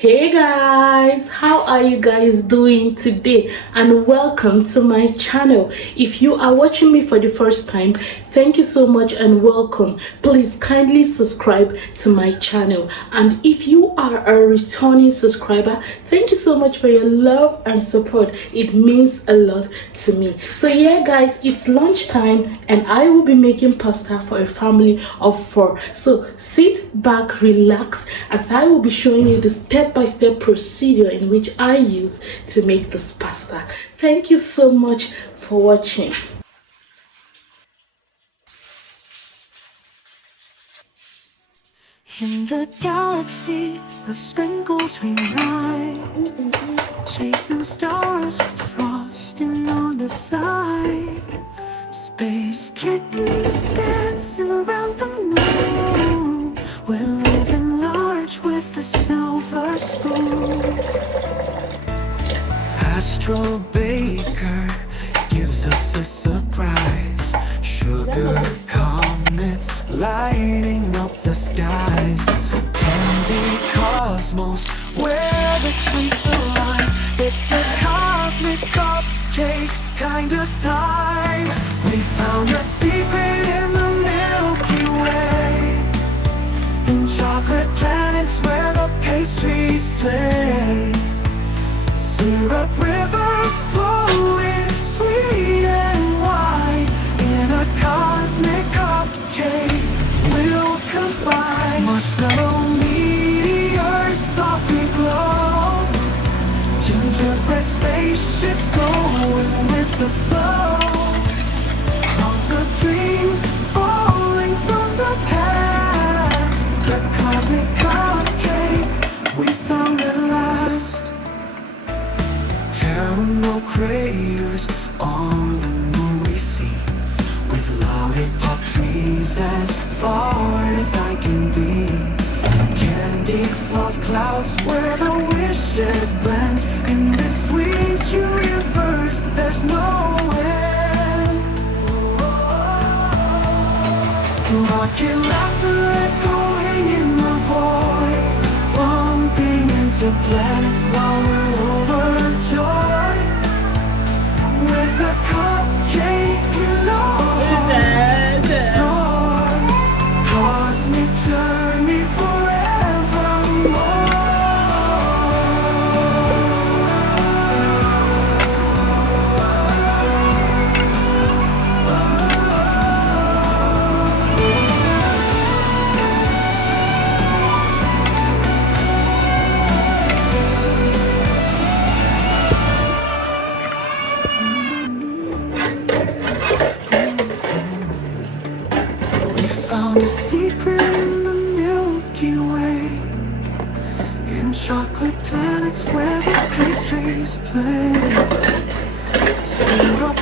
Hey guys, how are you guys doing today? And welcome to my channel. If you are watching me for the first time, thank you so much and welcome. Please kindly subscribe to my channel. And if you are a returning subscriber, thank you so much for your love and support. It means a lot to me. So yeah guys, it's lunchtime and I will be making pasta for a family of 4. So sit back, relax, as I will be showing you the step-by-step procedure in which I use to make this pasta. Thank you so much for watching. In the galaxy of sprinkles we ride, chasing stars with frosting on the side. Space kittens dancing around the moon. We're living large with a silver spoon. Astro Baker gives us a surprise. Sugar comets lighting up the skies. Candy cosmos where the sweets align. It's a cosmic cupcake kind of time. We found a secret in the Milky Way, in chocolate planets where the pastries play. Syrup rivers flowing, sweet and wide, in a cosmic cupcake we'll confide. Marshmallow meteors softly glow, gingerbread spaceships going with the flow. Clouds of dreams falling from the past, the cosmic cupcake we found at last. Caramel craters on the moon we see, with lollipop trees as far as I can be. Candy floss clouds where the wishes blend. In this sweet universe there's no end. Rocket laughter echoing in the void, bumping into planets while we're overjoyed. With a cupcake, you know we soar. Cosmic journey forevermore. Found a secret in the Milky Way, in chocolate planets where the pastries play. Syrup